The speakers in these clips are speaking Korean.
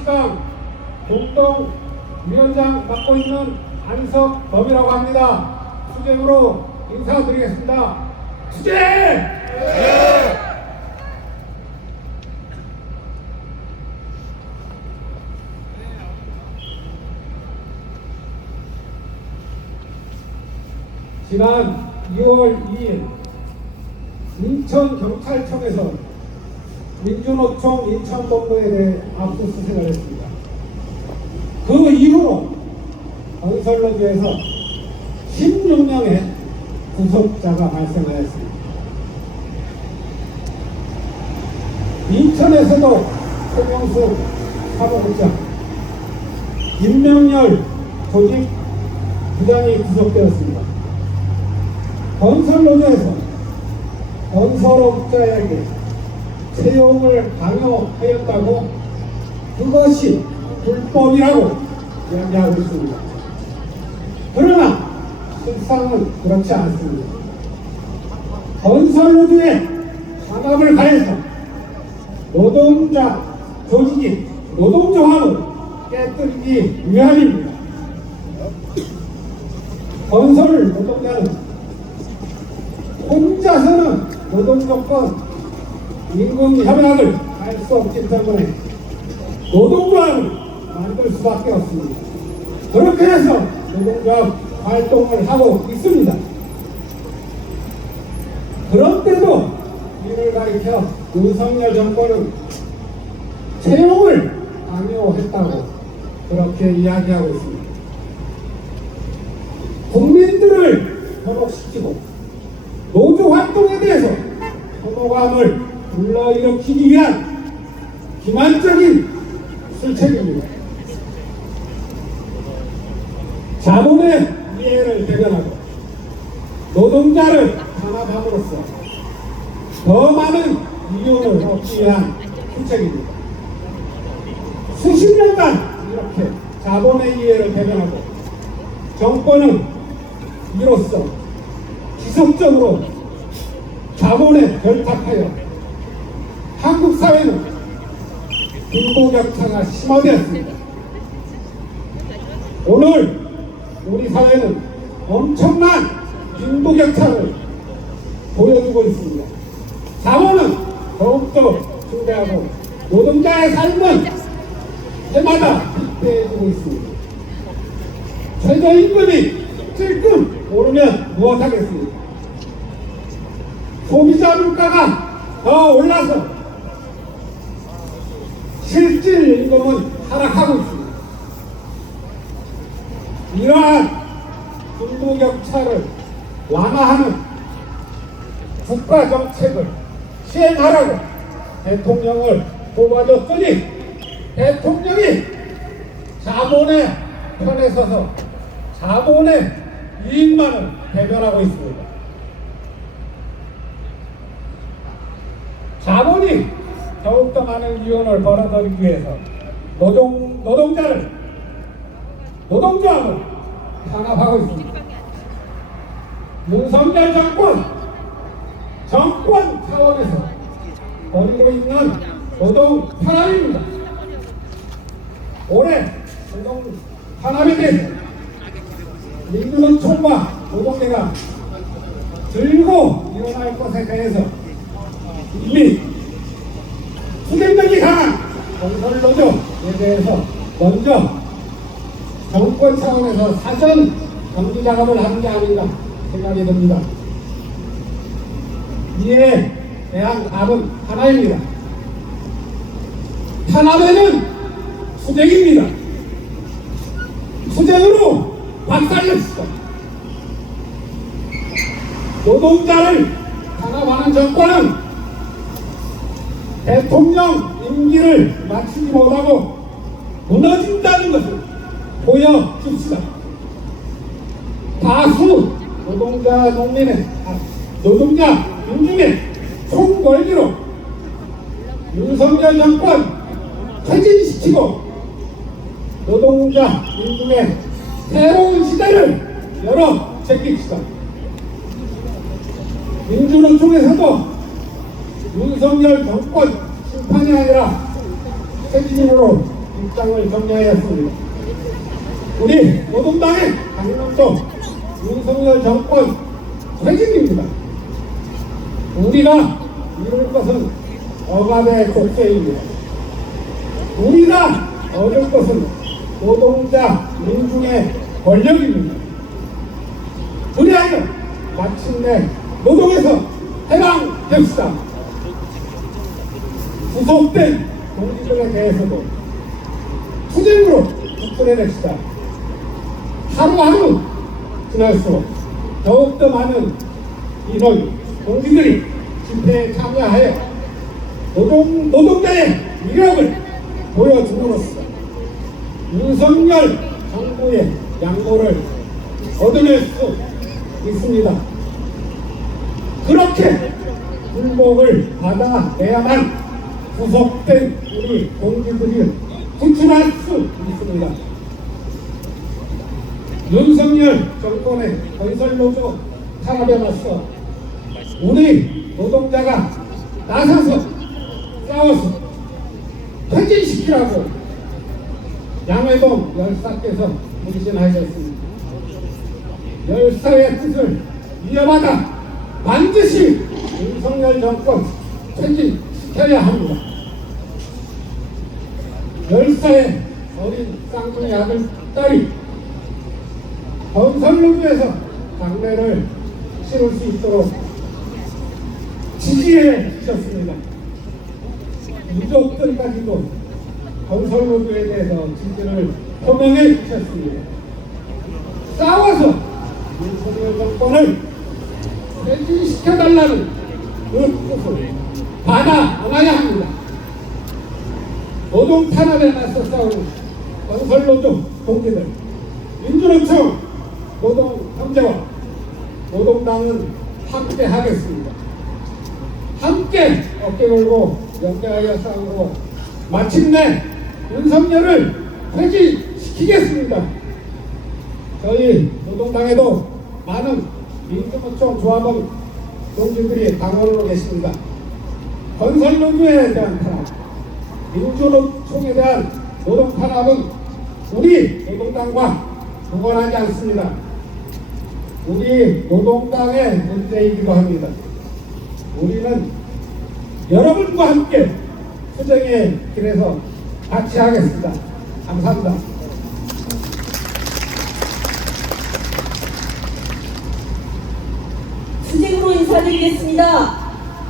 민주노총시당 공동위원장 맡고 있는 안석범이라고 합니다. 투쟁으로 인사드리겠습니다. 투쟁! 네! 지난 2월 2일 인천경찰청에서 민주노총 인천본부에 대해 압수수색을 했습니다. 그 이후로 건설로드에서 16명의 구속자가 발생하였습니다. 인천에서도 최명수 사무국장, 임명열 조직 부장이 구속되었습니다. 건설로드에서 건설업자에게 채용을 강요하였다고 그것이 불법이라고 이야기하고 있습니다. 그러나 실상은 그렇지 않습니다. 건설노조의 단합을 가해서 노동자 조직이 노동조합을 깨뜨리기 위함입니다. 건설 노동자는 혼자서는 노동조건 임금협약을 할 수 없기 때문에 노동조합을 만들 수밖에 없습니다. 그렇게 해서 노동조합 활동을 하고 있습니다. 그런데도 이를 가리켜 윤석열 정권은 채용을 강요했다고 그렇게 이야기하고 있습니다. 국민들을 현혹시키고 노조 활동에 대해서 혐오감을 불러일으키기 위한 기만적인 술책입니다. 자본의 이해를 대변하고 노동자를 탄압함으로써 더 많은 이윤을 얻기 위한 술책입니다. 수십 년간 이렇게 자본의 이해를 대변하고 정권은 이로써 지속적으로 자본에 결탁하여 한국 사회는 빈부격차가 심화되었습니다. 오늘 우리 사회는 엄청난 빈부격차를 보여주고 있습니다. 자본은 더욱더 증대하고 노동자의 삶은 해마다 피폐해지고 있습니다. 최저임금이 찔끔 오르면 무엇하겠습니까? 소비자 물가가 더 올라서 실질 임금은 하락하고 있습니다. 이러한 빈부격차를 완화하는 국가 정책을 시행하라고 대통령을 뽑아줬더니 대통령이 자본의 편에 서서 자본의 이익만을 대변하고 있습니다. 자본이 더욱더 많은 이윤을 벌어들이기 위해서 노동자를 노동조합을 탄압하고 있습니다. 윤석열 정권 차원에서 벌이고 있는 노동 탄압입니다. 올해 노동 탄압에 대해서 민주노총과 노동계가 들고 일어날 것에 대해서 이미 투쟁력이 강한 건설노조에 대해서 먼저 정권 차원에서 사전 정비 작업을 하는 게 아닌가 생각이 듭니다. 이에 대한 답은 하나입니다. 탄압에는 투쟁입니다. 투쟁으로 박살냅시다. 노동자를 탄압하는 정권은 대통령 임기를 마치지 못하고 무너진다는 것을 보여줍시다. 다수 노동자 민중의 총궐기로 윤석열 정권 퇴진시키고 노동자 민중의 새로운 시대를 열어 제낍시다. 민주노총에서도 윤석열 정권 심판이 아니라 퇴진으로 입장을 정리하였습니다. 우리 노동당의 강남도 윤석열 정권 퇴진입니다. 우리가 이룰 것은 억압의 독재입니다. 우리가 얻을 것은 노동자 민중의 권력입니다. 그리하여 마침내 노동에서 해방됩시다. 구속된 동지들에 대해서도 투쟁으로 북출해냅시다. 하루하루 지날수록 더욱더 많은 인원, 동지들이 집회에 참여하여 노동자의 위력을 보여줌으로써 윤석열 정부의 양보를 얻어낼 수 있습니다. 그렇게 불복을 받아내야만 구속된 우리 동지들이 구출할 수 있습니다. 윤석열 정권의 건설노조 탄압에 맞서 우리 노동자가 나서서 싸워서 퇴진시키라고 양회동 열사께서 문신하셨습니다. 열사의 뜻을 이어받아 반드시 윤석열 정권 퇴진시켜야 합니다. 열사의 어린 쌍둥이 아들, 딸이 건설노조에서 장례를 치를 수 있도록 지지해 주셨습니다. 유족들까지도 건설노조에 대해서 지지를 표명해 주셨습니다. 싸워서 윤석열 정권을 퇴진시켜달라는 그 뜻을 받아 안아야 합니다. 노동 탄압에 맞서 싸우는 건설노조 동지들, 민주노총 노동형제와 노동당은 함께 하겠습니다. 함께 어깨 걸고 연대하여 싸우고 마침내 윤석열을 퇴진시키겠습니다. 저희 노동당에도 많은 민주노총 조합원 동지들이 당원으로 계십니다. 건설노조에 대한 탄압, 민주노총에 대한 노동 탄압은 우리 노동당과 무관하지 않습니다. 우리 노동당의 문제이기도 합니다. 우리는 여러분과 함께 투쟁의 길에서 같이 하겠습니다. 감사합니다. 투쟁으로 인사드리겠습니다.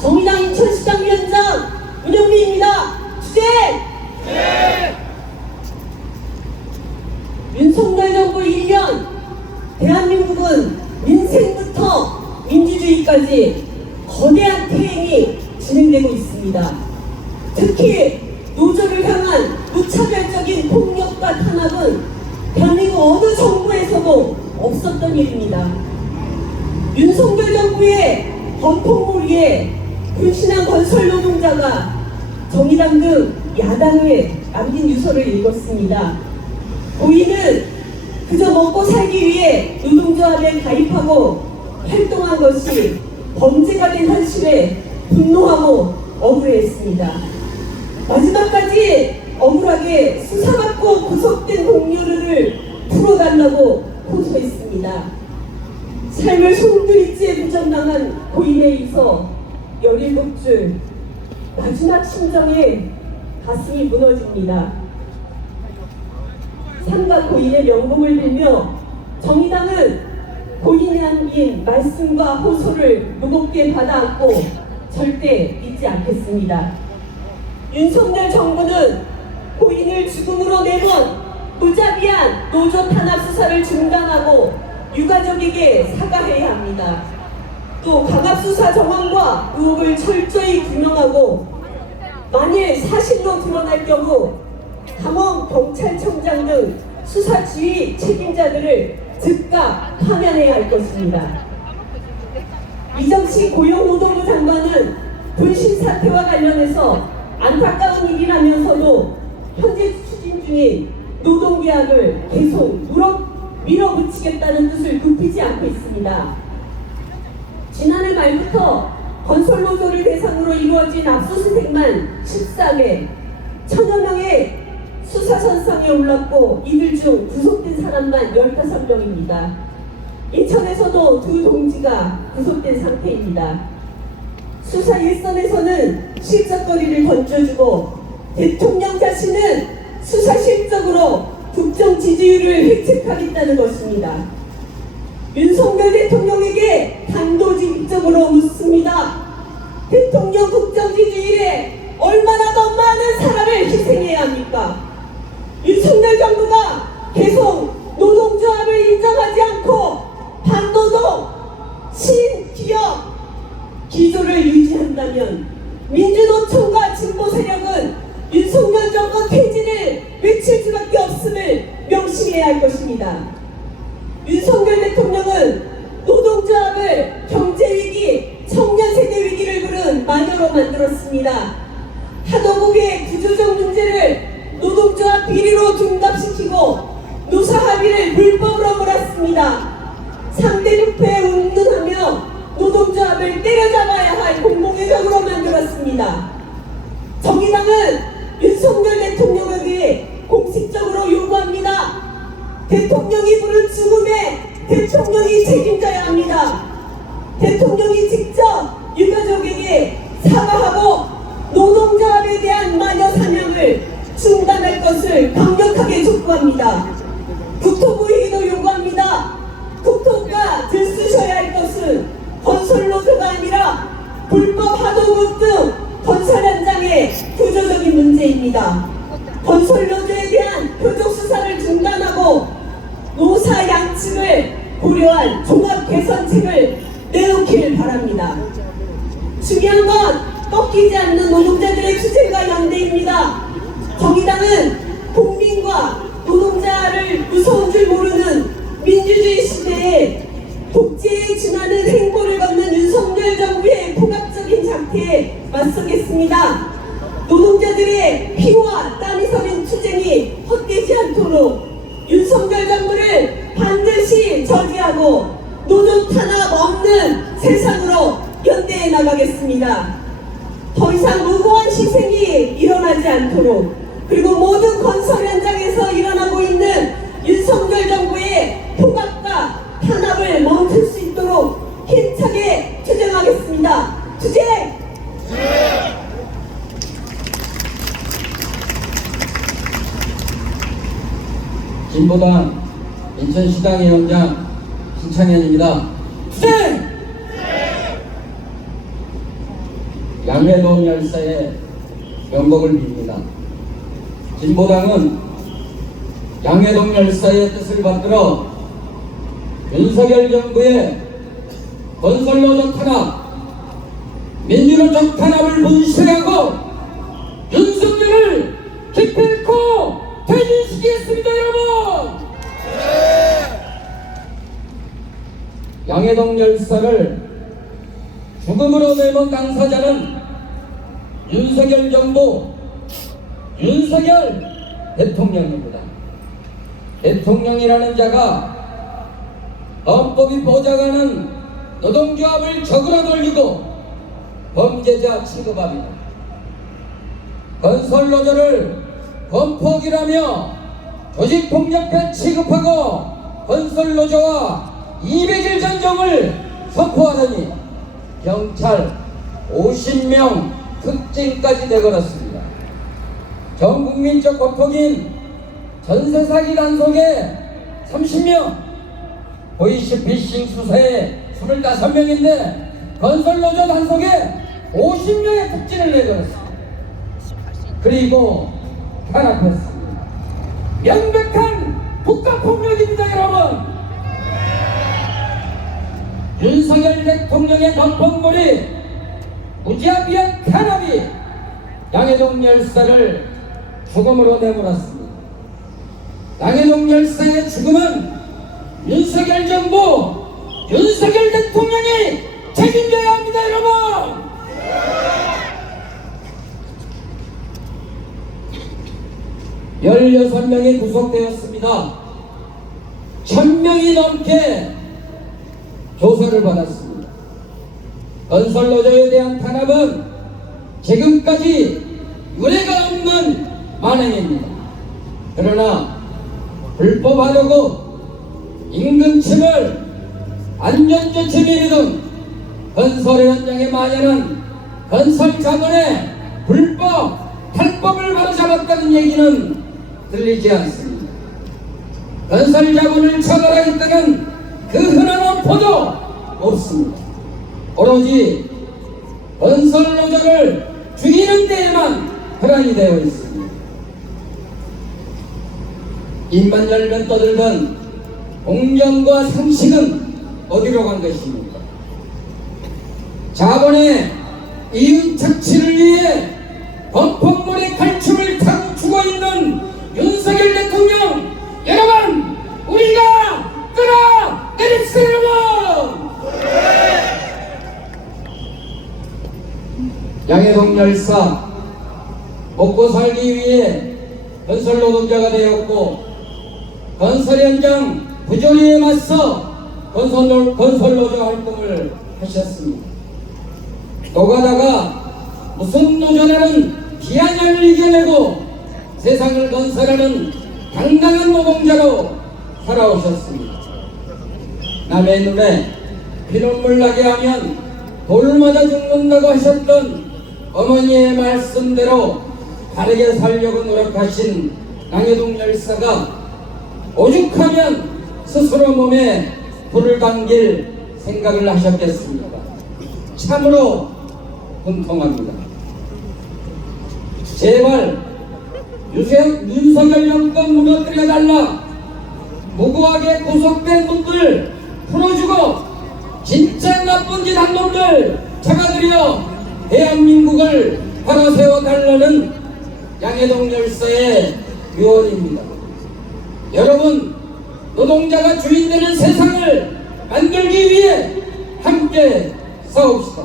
정의당 인천시장 위원장 문영미입니다. 투쟁! 네! 윤석열 정부 1년, 대한민국은 민생부터 민주주의까지 거대한 퇴행이 진행되고 있습니다. 특히 노조를 향한 무차별적인 폭력과 탄압은 대한민국 어느 정부에서도 없었던 일입니다. 윤석열 정부의 범폭몰이에 불신한 건설 노동자가 정의당 등 야당에 남긴 유서를 읽었습니다. 고인은 그저 먹고 살기 위해 노동조합에 가입하고 활동한 것이 범죄가 된 현실에 분노하고 억울해했습니다. 마지막까지 억울하게 수사받고 구속된 동료를 풀어달라고 호소했습니다. 삶을 송두리째 부정당한 고인에 있어 17줄, 마지막 심정에 가슴이 무너집니다. 삼가 고인의 명복을 빌며 정의당은 고인이 남긴 말씀과 호소를 무겁게 받아안고 절대 잊지 않겠습니다. 윤석열 정부는 고인을 죽음으로 내몬 무자비한 노조 탄압 수사를 중단하고 유가족에게 사과해야 합니다. 또 강압수사 정황과 의혹을 철저히 규명하고 만일 사실로 드러날 경우 감원 경찰청장 등 수사 지휘 책임자들을 즉각 파면해야 할 것입니다. 이정식 고용노동부 장관은 분신 사태와 관련해서 안타까운 일이라면서도 현재 추진 중인 노동계약을 계속 밀어붙이겠다는 뜻을 굽히지 않고 있습니다. 지난해 말부터 건설노조를 대상으로 이루어진 압수수색만 14개, 천여 명의 수사선상에 올랐고 이들 중 구속된 사람만 15명입니다. 인천에서도 두 동지가 구속된 상태입니다. 수사 일선에서는 실적거리를 던져주고 대통령 자신은 수사 실적으로 국정 지지율을 획책하겠다는 것입니다. 윤석열 대통령에게 단도직입적으로 묻습니다. 대통령 국정 지지율에 얼마나 더 많은 사람을 희생해야 합니까? 윤석열 정부가 계속 노동조합을 인정하지 않고 반노동, 신기업 기조를 유지한다면 민주노총과 진보 세력은 윤석열 정부 퇴진을 외칠 수밖에 없음을 명심해야 할 것입니다. 윤석열 대통령은 노동조합을 경제위기, 청년세대 위기를 부른 마녀로 만들었습니다. 하도급의 구조적 문제를 노동조합 비리로 둔갑시키고 노사 합의를 불법으로 몰았습니다. 상대부패에 운운하며 노동조합을 때려잡아야 할 공공의적으로 만들었습니다. 정의당은 윤석열 대통령에게 공식적으로 요구합니다. 대통령이 부른 죽음에 대통령이 책임져야 합니다. 대통령이 직접 유가족에게 사과하고 노동조합에 대한 마녀 사냥을 중단할 것을 강력하게 촉구합니다. 국토부에게도 요구합니다. 국토부가 들쑤셔야 할 것은 건설노조가 아니라 불법 하도급 등 건설 현장의 구조적인 문제입니다. 건설노조에 대한 표적 수사를 중단하고 노사 양측을 고려한 종합개선책을 내놓길 바랍니다. 중요한 건 꺾이지 않는 노동자들의 투쟁과 연대입니다. 정의당은 국민과 노동자를 무서운 줄 모르는 민주주의 시대에 독재에 준하는 행보를 걷는 윤석열 정부의 포괄적인 작태에 맞서겠습니다. 노동자들의 피와 땀이 서린 투쟁이 헛되지 않도록 윤석열 정부를 반드시 저지하고 노조 탄압 없는 세상으로 연대해 나가겠습니다. 더 이상 무고한 희생이 일어나지 않도록, 그리고 모든 건설 현장에서 일어나고 있는 윤석열 정부의 포갑과 탄압을 멈출 수 있도록 힘차게 투쟁하겠습니다. 투쟁! 진보당 인천시당위원장 신창현입니다. 투쟁! 양회동 열사의 명복을 빕니다. 진보당은 양회동 열사의 뜻을 받들어 윤석열 정부의 건설노조 탄압, 민주노총 탄압을 분실하고 윤석열을 기필코 퇴진시키겠습니다, 여러분! 양회동 열사를 죽음으로 내몬 당사자는 윤석열 정부, 윤석열 대통령입니다. 대통령이라는 자가 헌법이 보장하는 노동조합을 적으로 돌리고 범죄자 취급합니다. 건설노조를 범폭이라며 조직폭력배 취급하고 건설노조와 200일 전쟁을 선포하더니 경찰 50명 특징까지 내걸었습니다. 전국민적 고통인 전세 사기 단속에 30명, 보이스피싱 수사에 25명인데 건설노조 단속에 50명의 특징을 내걸었습니다. 그리고 탄압했습니다. 명백한 국가폭력입니다, 여러분. 윤석열 대통령의 덤벙몰이 무자비한 탄압이 양회동 열사를 죽음으로 내몰았습니다. 양회동 열사의 죽음은 윤석열 정부, 윤석열 대통령이 책임져야 합니다, 여러분! 16명이 구속되었습니다. 1000명이 넘게 조사를 받았습니다. 건설노조에 대한 탄압은 지금까지 유례가 없는 만행입니다. 그러나 불법화되고 임금층을 안전조치 비리 등 건설 현장에 만연한 건설 자본의 불법, 탈법을 바로잡았다는 얘기는 들리지 않습니다. 건설 자본을 처벌하겠다는 그 흔한 엄포도 없습니다. 오로지 건설 노조를 죽이는 데에만 혈안이 되어 있습니다. 입만 열면 떠들던 공정과 상식은 어디로 간 것입니까? 자본의 이윤 착취를 위해 범법몰의 칼춤을 타고 죽어 있는 윤석열 대통령, 여러분, 우리가 끌어내립시다, 여러분! 양해동 열사, 먹고 살기 위해 건설 노동자가 되었고 건설 현장 부조리에 맞서 건설 노조 활동을 하셨습니다. 노가다가 무슨 노조라는 비아냥을 이겨내고 세상을 건설하는 당당한 노동자로 살아오셨습니다. 남의 눈에 피눈물 나게 하면 돌 맞아 죽는다고 하셨던 어머니의 말씀대로 바르게 살려고 노력하신 양해동 열사가 오죽하면 스스로 몸에 불을 당길 생각을 하셨겠습니까? 참으로 분통합니다. 제발 윤석열 정권 무너뜨려달라. 무고하게 구속된 분들 풀어주고 진짜 나쁜 짓 한 놈들 잡아들여 대한민국을 바로 세워달라는 양해동 열사의 유언입니다. 여러분, 노동자가 주인되는 세상을 만들기 위해 함께 싸웁시다.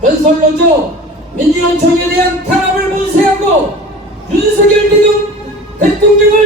건설노조 민주노총에 대한 탄압을 문세하고 윤석열 대통령을